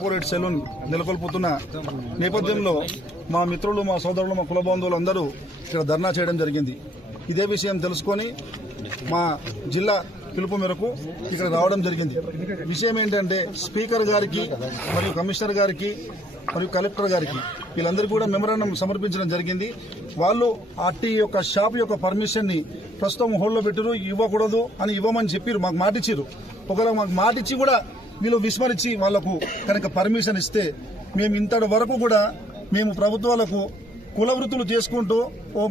Corporate salon నెలకొల్పుతున్న నేపథ్యంలో మా మిత్రులు, మా సోదరులు, మా కుల బంధువులు అందరూ ఇక్కడ ధర్నా చేయడం జరిగింది. ఇదే విషయం తెలుసుకొని మా జిల్లా పిలుపు మేరకు ఇక్కడ రావడం జరిగింది. విషయం ఏంటంటే స్పీకర్ గారికి మరియు కమిషనర్ గారికి మరియు కలెక్టర్ గారికి వీళ్ళందరికీ కూడా మెమరాండం సమర్పించడం జరిగింది. వాళ్ళు ఆర్టీ యొక్క షాప్ యొక్క పర్మిషన్ ని ప్రస్తుతం హోల్డ్లో పెట్టారు, ఇవ్వకూడదు అని ఇవ్వమని చెప్పారు. మాకు మాట ఇచ్చారు. ఒకవేళ మాకు మాట ఇచ్చి కూడా వీళ్ళు విస్మరించి వాళ్లకు కనుక పర్మిషన్ ఇస్తే మేము ఇంతటి వరకు కూడా మేము ప్రభుత్వాలకు కుల వృత్తులు చేసుకుంటూ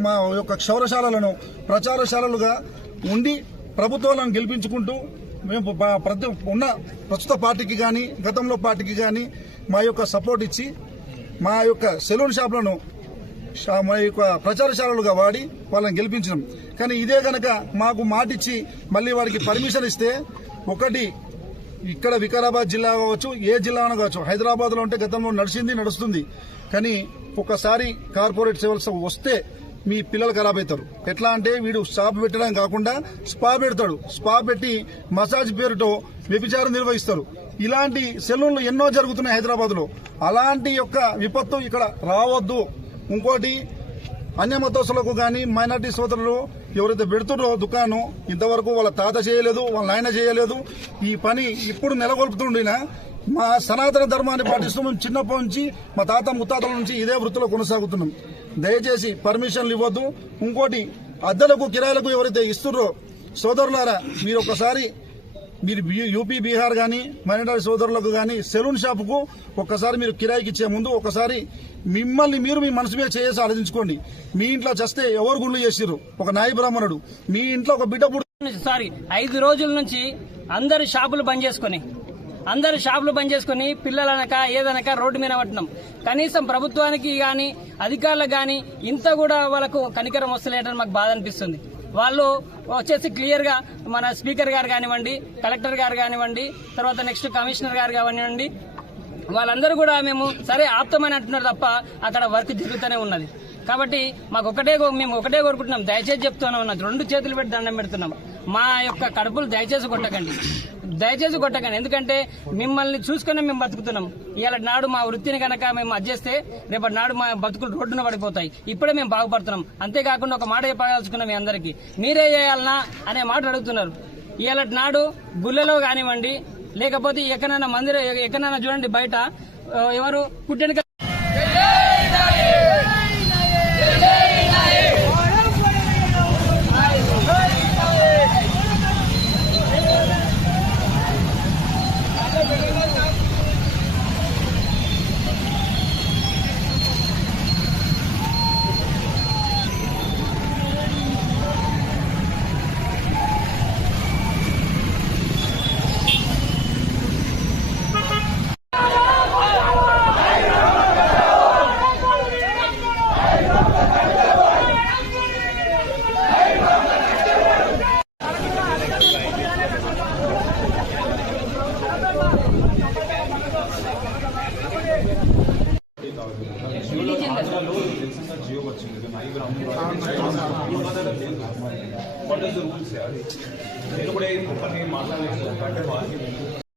మా యొక్క క్షౌరశాలలను ప్రచారశాలలుగా ఉండి ప్రభుత్వాలను గెలిపించుకుంటూ మేము ప్రస్తుత పార్టీకి కానీ గతంలో పార్టీకి కానీ మా యొక్క సపోర్ట్ ఇచ్చి మా యొక్క సెలూన్ షాపులను మా యొక్క ప్రచారశాలలుగా వాడి వాళ్ళని గెలిపించినాం. కానీ ఇదే గనక మాకు మాటిచ్చి మళ్ళీ వారికి పర్మిషన్ ఇస్తే, ఒకటి ఇక్కడ వికారాబాద్ జిల్లా కావచ్చు, ఏ జిల్లా కావచ్చు, హైదరాబాద్ లో ఉంటే గతంలో నడుస్తుంది. కానీ ఒకసారి కార్పొరేట్ సేవలు వస్తే మీ పిల్లలు ఖరాబ్ అవుతారు. ఎట్లా అంటే వీడు షాప్ పెట్టడం కాకుండా స్పా పెడతాడు. స్పా పెట్టి మసాజ్ పేరుతో వ్యభిచారం నిర్వహిస్తారు. ఇలాంటి సెలూన్లు ఎన్నో జరుగుతున్నాయి హైదరాబాద్ లో. అలాంటి యొక్క విపత్తు ఇక్కడ రావద్దు. ఇంకోటి, అన్యమతస్తులకు కానీ మైనార్టీ సోదరులు ఎవరైతే పెడుతున్నారో దుకాణం, ఇంతవరకు వాళ్ళ తాత చేయలేదు, వాళ్ళ నాయన చేయలేదు. ఈ పని ఇప్పుడు నెలకొల్పుతుండినా మా సనాతన ధర్మాన్ని పాటిస్తూ మేము చిన్నప్పటి నుంచి మా తాత ముత్తాతల నుంచి ఇదే వృత్తిలో కొనసాగుతున్నాం. దయచేసి పర్మిషన్లు ఇవ్వద్దు. ఇంకోటి, అద్దెలకు కిరాయిలకు ఎవరైతే ఇస్తున్నారో సోదరులారా, మీరు ఒకసారి మీరు యూపీ, బీహార్ కానీ మైనారిటీ సోదరులకు కానీ సెలూన్ షాపుకు ఒక్కసారి మీరు కిరాయికి ఇచ్చే ముందు ఒకసారి మిమ్మల్ని మీరు మీ మనసు మీద చేసి ఆలోచించుకోండి. మీ ఇంట్లో చస్తే ఎవరు గుండ్లు చేసిర్రు? ఒక నాయి బ్రాహ్మణుడు మీ ఇంట్లో ఒక బిడ్డ 5 రోజుల నుంచి అందరు షాపులు బంద్ చేసుకుని పిల్లలనక ఏదనక రోడ్డు మీద పట్టినాం. కనీసం ప్రభుత్వానికి గాని అధికారులకు గాని ఇంత కూడా వాళ్ళకు కనికరం వస్తలేదని మాకు బాధ అనిపిస్తుంది. వాళ్ళు వచ్చేసి క్లియర్ గా మన స్పీకర్ గారు కానివ్వండి, కలెక్టర్ గారు కానివ్వండి, తర్వాత నెక్స్ట్ కమిషనర్ గారు కానివ్వండి, వాళ్ళందరూ కూడా మేము సరే ఆప్తమని అంటున్నారు తప్ప అక్కడ వర్క్ జరుగుతూనే ఉన్నది. కాబట్టి మేము ఒకటే కోరుకుంటున్నాం, దయచేసి చెప్తున్నాం, 2 చేతులు పెట్టి దండం పెడుతున్నాం, మా యొక్క కడుపులు దయచేసి కొట్టకండి. ఎందుకంటే మిమ్మల్ని చూసుకునే మేము బతుకుతున్నాం. ఇవాళ నాడు మా వృత్తిని కనుక మేము అడ్జేస్తే రేపటి నాడు మా బతుకులు రోడ్డున పడిపోతాయి. ఇప్పుడే మేము బాగుపడుతున్నాం. అంతేకాకుండా ఒక మాట చెప్పదలుచుకున్నాం మీ అందరికీ, మీరే చేయాలనా అనే మాట అడుగుతున్నారు. ఇవాళ నాడు గుళ్ళలో కానివ్వండి, లేకపోతే ఎక్కడైనా మందిరం ఎక్కడైనా చూడండి, బయట ఎవరు పుట్టెనిక జియో వచ్చింది. What is the rules? నేను కూడా మాట్లాడలేదు.